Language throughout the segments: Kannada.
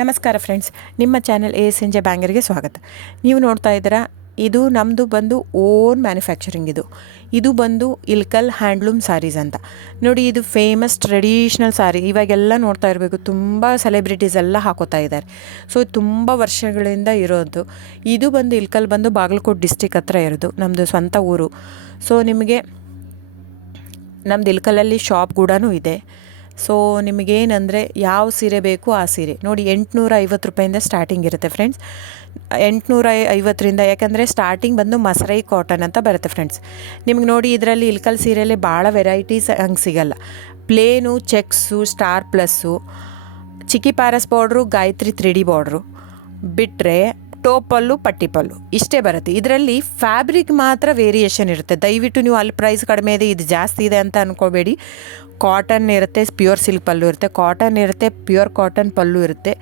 ನಮಸ್ಕಾರ ಫ್ರೆಂಡ್ಸ್, ನಿಮ್ಮ channel A S N J ಬ್ಯಾಂಗರ್ಗೆ ಸ್ವಾಗತ. ನೀವು ನೋಡ್ತಾ ಇದ್ದೀರಾ, ಇದು ನಮ್ಮದು ಬಂದು ಓನ್ ಮ್ಯಾನುಫ್ಯಾಕ್ಚರಿಂಗ್. ಇದು ಬಂದು ಇಲ್ಕಲ್ ಹ್ಯಾಂಡ್ಲೂಮ್ ಸಾರೀಸ್ ಅಂತ ನೋಡಿ. ಇದು ಫೇಮಸ್ ಟ್ರೆಡಿಷ್ನಲ್ ಸಾರಿ. ಇವಾಗೆಲ್ಲ ನೋಡ್ತಾ ಇರಬೇಕು, ತುಂಬ ಸೆಲೆಬ್ರಿಟೀಸ್ ಎಲ್ಲ ಹಾಕೋತಾ ಇದ್ದಾರೆ. ಸೊ ತುಂಬ ವರ್ಷಗಳಿಂದ ಇರೋದು. ಇದು ಬಂದು ಇಲ್ಕಲ್ ಬಂದು ಬಾಗಲಕೋಟೆ ಡಿಸ್ಟಿಕ್ ಹತ್ರ ಇರೋದು, ನಮ್ಮದು ಸ್ವಂತ ಊರು. ಸೊ ನಿಮಗೆ ನಮ್ಮದು ಇಲ್ಕಲಲ್ಲಿ ಶಾಪ್ ಕೂಡ ಇದೆ. ಸೊ ನಿಮಗೇನಂದರೆ ಯಾವ ಸೀರೆ ಬೇಕು ಆ ಸೀರೆ ನೋಡಿ, 850 ರೂಪಾಯಿಂದ ಸ್ಟಾರ್ಟಿಂಗ್ ಇರುತ್ತೆ ಫ್ರೆಂಡ್ಸ್. 850ರಿಂದ, ಯಾಕಂದರೆ ಸ್ಟಾರ್ಟಿಂಗ್ ಬಂದು ಮಸರೈ ಕಾಟನ್ ಅಂತ ಬರುತ್ತೆ ಫ್ರೆಂಡ್ಸ್. ನಿಮ್ಗೆ ನೋಡಿ, ಇದರಲ್ಲಿ ಇಲ್ಕಲ್ ಸೀರೆಯಲ್ಲಿ ಭಾಳ ವೆರೈಟೀಸ್ ಹಂಗೆ ಸಿಗಲ್ಲ. ಪ್ಲೇನು, ಚೆಕ್ಸು, ಸ್ಟಾರ್ ಪ್ಲಸ್ಸು, ಚಿಕ್ಕಿ ಪ್ಯಾರಸ್ ಬಾರ್ಡ್ರು, ಗಾಯತ್ರಿ 3D ಬಾರ್ಡ್ರು ಬಿಟ್ಟರೆ ಟೋಪಲ್ಲು, ಪಟ್ಟಿ ಪಲ್ಲು ಇಷ್ಟೇ ಬರುತ್ತೆ. ಇದರಲ್ಲಿ ಫ್ಯಾಬ್ರಿಕ್ ಮಾತ್ರ ವೇರಿಯೇಷನ್ ಇರುತ್ತೆ. ದಯವಿಟ್ಟು ನೀವು ಅಲ್ಲಿ ಪ್ರೈಸ್ ಕಡಿಮೆ ಇದೆ, ಇದು ಜಾಸ್ತಿ ಇದೆ ಅಂತ ಅಂದ್ಕೋಬೇಡಿ. ಕಾಟನ್ ಇರುತ್ತೆ, ಪ್ಯೂರ್ ಸಿಲ್ಕ್ ಪಲ್ಲು ಇರುತ್ತೆ, ಕಾಟನ್ ಇರುತ್ತೆ, ಪ್ಯೂರ್ ಕಾಟನ್ ಪಲ್ಲು ಇರುತ್ತೆ,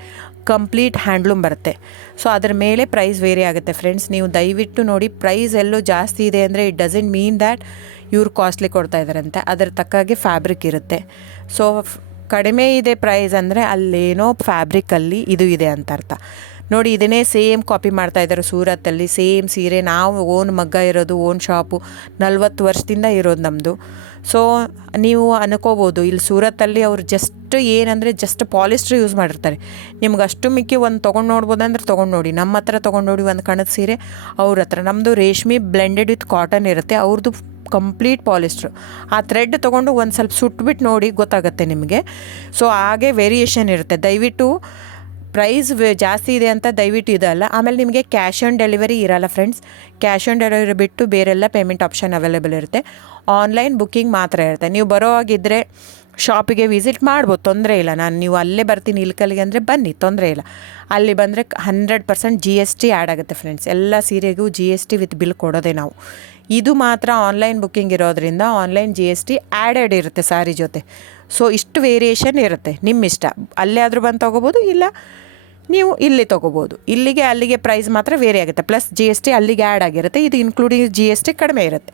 ಕಂಪ್ಲೀಟ್ ಹ್ಯಾಂಡ್ಲೂಮ್ ಬರುತ್ತೆ. ಸೊ ಅದ್ರ ಮೇಲೆ ಪ್ರೈಸ್ ವೇರಿ ಆಗುತ್ತೆ ಫ್ರೆಂಡ್ಸ್. ನೀವು ದಯವಿಟ್ಟು ನೋಡಿ, ಪ್ರೈಸ್ ಎಲ್ಲೂ ಜಾಸ್ತಿ ಇದೆ ಅಂದರೆ ಇಟ್ ಡಸಂಟ್ ಮೀನ್ ದ್ಯಾಟ್ ಇವ್ರು ಕಾಸ್ಟ್ಲಿ ಕೊಡ್ತಾ ಇದ್ದಾರಂತೆ. ಅದರ ತಕ್ಕಾಗೆ ಫ್ಯಾಬ್ರಿಕ್ ಇರುತ್ತೆ. ಸೊ ಕಡಿಮೆ ಇದೆ ಪ್ರೈಸ್ ಅಂದರೆ ಅಲ್ಲೇನೋ ಫ್ಯಾಬ್ರಿಕಲ್ಲಿ ಇದು ಇದೆ ಅಂತ ಅರ್ಥ. ನೋಡಿ, ಇದನ್ನೇ ಸೇಮ್ ಕಾಪಿ ಮಾಡ್ತಾ ಇದ್ದಾರೆ ಸೂರತ್ತಲ್ಲಿ. ಸೇಮ್ ಸೀರೆ ನಾವು ಓನ್ ಮಗ್ಗ ಇರೋದು, ಓನ್ ಶಾಪು 40 ವರ್ಷದಿಂದ ಇರೋದು ನಮ್ಮದು. ಸೊ ನೀವು ಅನ್ಕೋಬೋದು, ಇಲ್ಲಿ ಸೂರತ್ತಲ್ಲಿ ಅವ್ರು ಜಸ್ಟ್ ಏನಂದರೆ ಜಸ್ಟ್ ಪಾಲಿಸ್ಟ್ರ್ ಯೂಸ್ ಮಾಡಿರ್ತಾರೆ. ನಿಮ್ಗೆ ಅಷ್ಟು ಮಿಕ್ಕಿ ಒಂದು ತೊಗೊಂಡು ನೋಡ್ಬೋದಂದ್ರೆ ತೊಗೊಂಡು ನೋಡಿ. ನಮ್ಮ ಹತ್ರ ತೊಗೊಂಡು ನೋಡಿ ಒಂದು ಕಣದ ಸೀರೆ, ಅವ್ರ ಹತ್ರ ನಮ್ಮದು ರೇಷ್ಮೆ ಬ್ಲೆಂಡೆಡ್ ವಿತ್ ಕಾಟನ್ ಇರುತ್ತೆ, ಅವ್ರದ್ದು ಕಂಪ್ಲೀಟ್ ಪಾಲಿಸ್ಟ್ರು. ಆ ಥ್ರೆಡ್ ತೊಗೊಂಡು ಒಂದು ಸ್ವಲ್ಪ ಸುಟ್ಬಿಟ್ಟು ನೋಡಿ, ಗೊತ್ತಾಗುತ್ತೆ ನಿಮಗೆ. ಸೊ ಹಾಗೆ ವೇರಿಯೇಷನ್ ಇರುತ್ತೆ. ದಯವಿಟ್ಟು ಪ್ರೈಸ್ ಜಾಸ್ತಿ ಇದೆ ಅಂತ ದಯವಿಟ್ಟು ಇದಲ್ಲ. ಆಮೇಲೆ ನಿಮಗೆ ಕ್ಯಾಶ್ ಆನ್ ಡೆಲಿವರಿ ಇರಲ್ಲ ಫ್ರೆಂಡ್ಸ್. ಕ್ಯಾಶ್ ಆನ್ ಡೆಲಿವರಿ ಬಿಟ್ಟು ಬೇರೆಲ್ಲ ಪೇಮೆಂಟ್ ಆಪ್ಷನ್ ಅವೈಲೇಬಲ್ ಇರುತ್ತೆ. ಆನ್ಲೈನ್ ಬುಕ್ಕಿಂಗ್ ಮಾತ್ರ ಇರುತ್ತೆ. ನೀವು ಬರೋ ಹಾಗಿದ್ದರೆ ಶಾಪಿಗೆ ವಿಸಿಟ್ ಮಾಡ್ಬೋದು, ತೊಂದರೆ ಇಲ್ಲ. ನೀವು ಅಲ್ಲೇ ಬರ್ತೀನಿ ಇಲ್ಕಲ್ಗೆ ಅಂದರೆ ಬನ್ನಿ, ತೊಂದರೆ ಇಲ್ಲ. ಅಲ್ಲಿ ಬಂದರೆ 100% GST ಆ್ಯಡ್ ಆಗುತ್ತೆ ಫ್ರೆಂಡ್ಸ್. ಎಲ್ಲ ಸೀರೆಗೂ GST ವಿತ್ ಬಿಲ್ ಕೊಡೋದೆ ನಾವು. ಇದು ಮಾತ್ರ ಆನ್ಲೈನ್ ಬುಕ್ಕಿಂಗ್ ಇರೋದ್ರಿಂದ ಆನ್ಲೈನ್ GST ಆ್ಯಡೆಡ್ ಇರುತ್ತೆ ಸಾರಿ ಜೊತೆ. ಸೊ ಇಷ್ಟು ವೇರಿಯೇಷನ್ ಇರುತ್ತೆ, ನಿಮ್ಮ ಇಷ್ಟ. ಅಲ್ಲೇ ಆದರೂ ಬಂದು ತೊಗೋಬೋದು, ಇಲ್ಲ ನೀವು ಇಲ್ಲಿ ತೊಗೋಬೋದು. ಇಲ್ಲಿಗೆ ಅಲ್ಲಿಗೆ ಪ್ರೈಸ್ ಮಾತ್ರ ವೇರಿ ಆಗುತ್ತೆ. ಪ್ಲಸ್ GST ಅಲ್ಲಿಗೆ ಆ್ಯಡ್ ಆಗಿರುತ್ತೆ. ಇದು ಇನ್ಕ್ಲೂಡಿಂಗ್ GST ಕಡಿಮೆ ಇರುತ್ತೆ.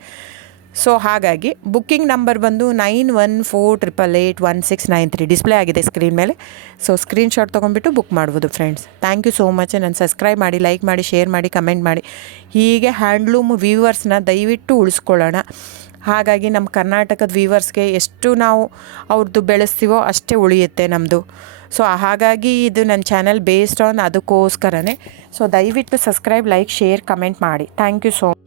ಸೊ ಹಾಗಾಗಿ ಬುಕ್ಕಿಂಗ್ ನಂಬರ್ ಬಂದು 9148881693 ಡಿಸ್ಪ್ಲೇ ಆಗಿದೆ ಸ್ಕ್ರೀನ್ ಮೇಲೆ. ಸೊ ಸ್ಕ್ರೀನ್ಶಾಟ್ ತೊಗೊಂಡ್ಬಿಟ್ಟು ಬುಕ್ ಮಾಡ್ಬೋದು friends. Thank you so much. ನಾನು ಸಬ್ಸ್ಕ್ರೈಬ್ ಮಾಡಿ, ಲೈಕ್ ಮಾಡಿ, ಶೇರ್ ಮಾಡಿ, ಕಮೆಂಟ್ ಮಾಡಿ. ಹೀಗೆ ಹ್ಯಾಂಡ್ಲೂಮ್ ವೀವರ್ಸ್ನ ದಯವಿಟ್ಟು ಉಳಿಸ್ಕೊಳ್ಳೋಣ. ಹಾಗಾಗಿ ನಮ್ಮ ಕರ್ನಾಟಕದ ವೀವರ್ಸ್ಗೆ ಎಷ್ಟು ನಾವು ಅವ್ರದ್ದು ಬೆಳೆಸ್ತೀವೋ ಅಷ್ಟೇ ಉಳಿಯುತ್ತೆ ನಮ್ಮದು. ಸೊ ಹಾಗಾಗಿ ಇದು ನನ್ನ ಚಾನಲ್ ಬೇಸ್ಡ್ ಆನ್ ಅದಕ್ಕೋಸ್ಕರನೇ. ಸೊ ದಯವಿಟ್ಟು ಸಬ್ಸ್ಕ್ರೈಬ್, ಲೈಕ್, ಶೇರ್, ಕಮೆಂಟ್ ಮಾಡಿ. Thank you so much.